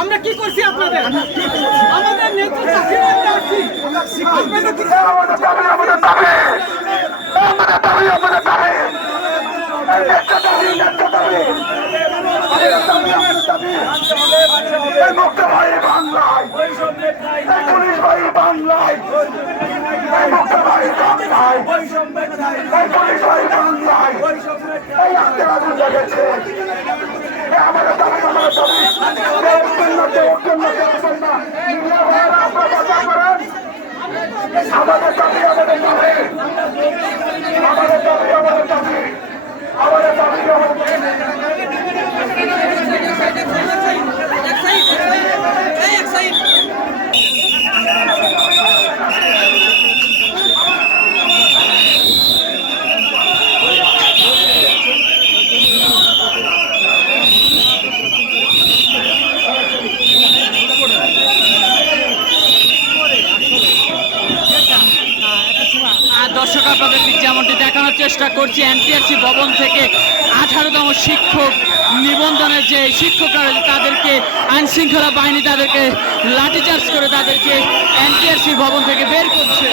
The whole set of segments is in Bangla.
আমরা কি করছি আপনাদের আমাদের নেতৃত্ব চাকরি পুলিশ ভাই বাংলায়। আমাদের দাবি আমাদের দাবি কেউ উঠবেন না কেউ উঠবেন না কেউ উঠবেন না মিডিয়া ভাইয়েরা আপনারা বাজার করেন আমাদের দাবি আমাদের দাবি আমাদের দাবি আমাদের দাবি আমাদের দাবি আমাদের আর দর্শক, আপনাদের ঠিক যেমনটি দেখানোর চেষ্টা করছি, এনটিআরসি ভবন থেকে আঠারোতম শিক্ষক নিবন্ধনের যে শিক্ষকরা তাদেরকে আইনশৃঙ্খলা বাহিনী তাদেরকে লাঠিচার্জ করে তাদেরকে এনটিআরসি ভবন থেকে বের করছে।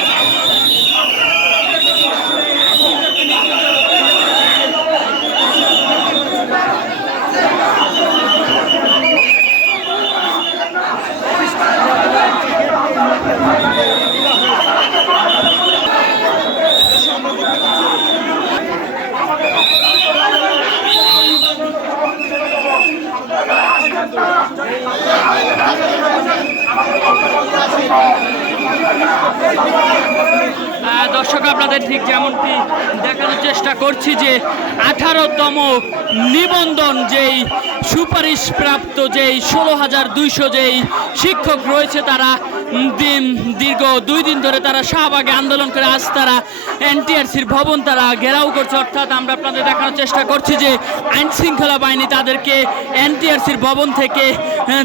দর্শক, আপনাদের ঠিক যেমনটি দেখানোর চেষ্টা করছি যে আঠারোতম নিবন্ধন যেই সুপারিশপ্রাপ্ত যেই ষোলো হাজার দুইশো যেই শিক্ষক রয়েছে তারা দীর্ঘ দুই দিন ধরে তারা শাহবাগে আন্দোলন করে আজ তারা এনটিআরসির ভবন তারা ঘেরাও করছে। অর্থাৎ আমরা আপনাদের দেখানোর চেষ্টা করছি যে আইন শৃঙ্খলা বাহিনী তাদেরকে এনটিআরসির ভবন থেকে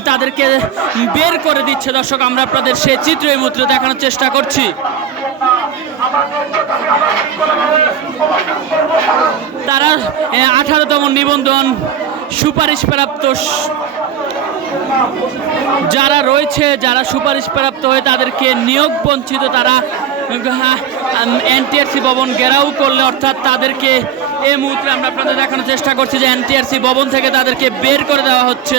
তাদেরকে বের করে দিচ্ছে। দর্শক, আমরা আপনাদের সে চিত্র এই মুহূর্তে দেখানোর চেষ্টা করছি। তারা আঠারোতম নিবন্ধন সুপারিশ প্রাপ্ত স- যারা রয়েছে, যারা সুপারিশ প্রাপ্ত হয়ে তাদেরকে নিয়োগ বঞ্চিত, তারা এনটিআরসি ভবন ঘেরাও করলে অর্থাৎ তাদেরকে এই মুহূর্তে আমরা আপনাদের দেখানোর চেষ্টা করছি যে এনটিআরসি ভবন থেকে তাদেরকে বের করে দেওয়া হচ্ছে।